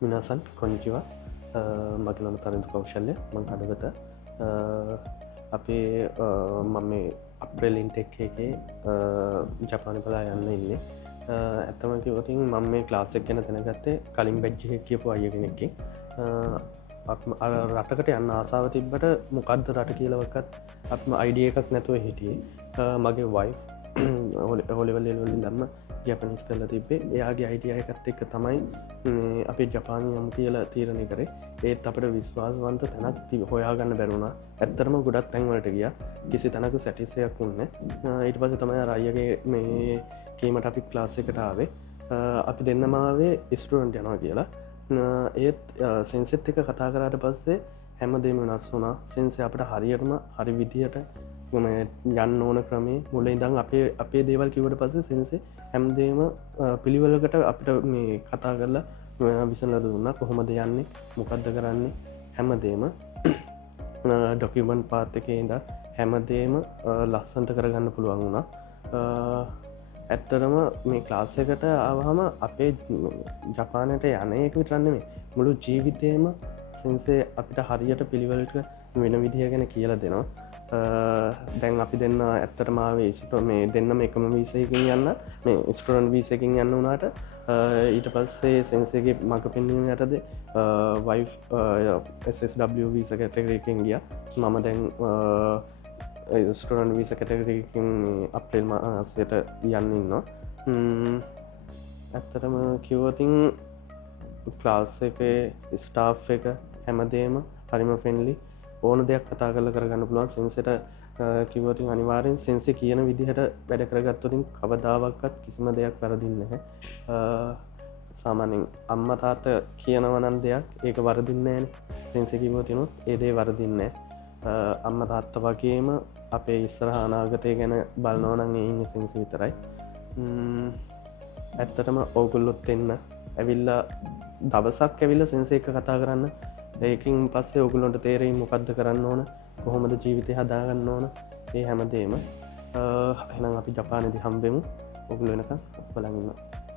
මිනාසන් කොංචිවා මගලන තරන්තු කෞශල්‍ය මං අඩගත අපේ මම මේ අප්‍රලින්ටෙක් එකේ ජපානි පලා යන්න ඉන්නේ ඇත්තමකිවතින් මම මේ ක්ලාසෙක් ගැන තැනගත්තේ කලින් බැජ්ජහ කියපු අය කෙනෙක්කි රටකට යන්න ආසාාව තිබ්බට මොකක්ද රට කියලවකත් අත්ම අයිඩිය එකක් නැතුව හිටියේ මගේ වයි හොලිවල්ලවලින් දන්න ජැපනිස් කරල තිබේ එයාගේ අයිඩිය එකත් එක්ක තමයි අපේ ජපානය යම් කියලා තීරණය කරේ ඒත් අපට විශ්වාසවන්ත තැනක් ති හොයාගන්න බැරුණා ඇත්තරම ගොඩත් තැන්වලට ගිය කිසි තැනක සැටිසයක් වන්න ඊට පස තමයි රයියගේ මේ කීමට අපි ක්ලාස් එකටාවේ අපි දෙන්නමාවේ ස්ටරන්ට යනවා කියලා ඒත් සෙන්සෙත් එක කතා කරාට පස්සේ හැම දෙම වෙනස් වුනා සෙන්සේ අපට හරියටම හරි විදිහට යන්න ඕන ක්‍රමේ මුල ඉදං අපේ දේවල් කිවට පස්ස සෙන්සේ හැම්දේම පිළිවලකට අපිට මේ කතා කරලා විසනද දුන්න කොහොමද යන්නේ මොකක්ද කරන්නේ හැමදේම ඩොකිමන්් පාත්තකඉද හැමදේම ලස්සන්ට කරගන්න පුළුවන් වුණා ඇත්තරම මේ ක්ලාස්සකට ආවහම අපේ ජපානයට යනයක විටරන්නේ මුළු ජීවිතයම සන්සේ අපිට හරියට පිළිවලට වෙන විදිහ ගැන කියලා දෙනවා දැන් අපි දෙන්න ඇත්තරමාවේ සිට මේ දෙන්නම එකම වීසයකින් යන්න මේ ස්ටරන් වීසකින් යන්න වනාට ඊට පස්සේ සෙන්සේගේ මඟ පෙන්වීම යටද වයිSSW වීස කැටගරකින් ගිය මම දැන් ස්ටරන් වීස කැටගරකින් අප්‍රේල් මාසයට යන්නන්නවා ඇත්තරම කිවතින් ක්ලාස් එක ස්ටාෆ් එක හැමදේම හරිම ෆෙන්ලි ඕන දෙයක් කතා කරල කරගන්න පුළුවන් සෙන්සට කිවතින් අනිවාරෙන් සෙන්සේ කියන විදිහට වැඩ කරගත්තුරින් කවදාවක්කත් කිසිම දෙයක් වැරදින්න සාමානෙන් අම්ම තාත කියනවනන් දෙයක් ඒක වරදින්නෑන සෙන්සේ කිවතිනු ඒදේ වරදින්න අම්ම තාත්ත වගේම අපේ ඉස්සර අනාගතය ගැන බලනෝනන් ඉන්න සෙන්සි විතරයි ඇත්තටම ඕගුල්ලොත් එන්න ඇවිල්ලා දවසක් ඇවිල්ල සෙන්සේ එක කතා කරන්න ඒකින් පස්සේ ඔගුලොන්ට තේරෙයි මොකක්ද කරන්න ඕන කොහොමද ජීවිතය හදාගන්න ඕන ඒ හැමදේම එනම් අපි ජපානදි හම්බෙමු ඔගුල වෙනක බලගන්න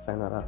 සැනරා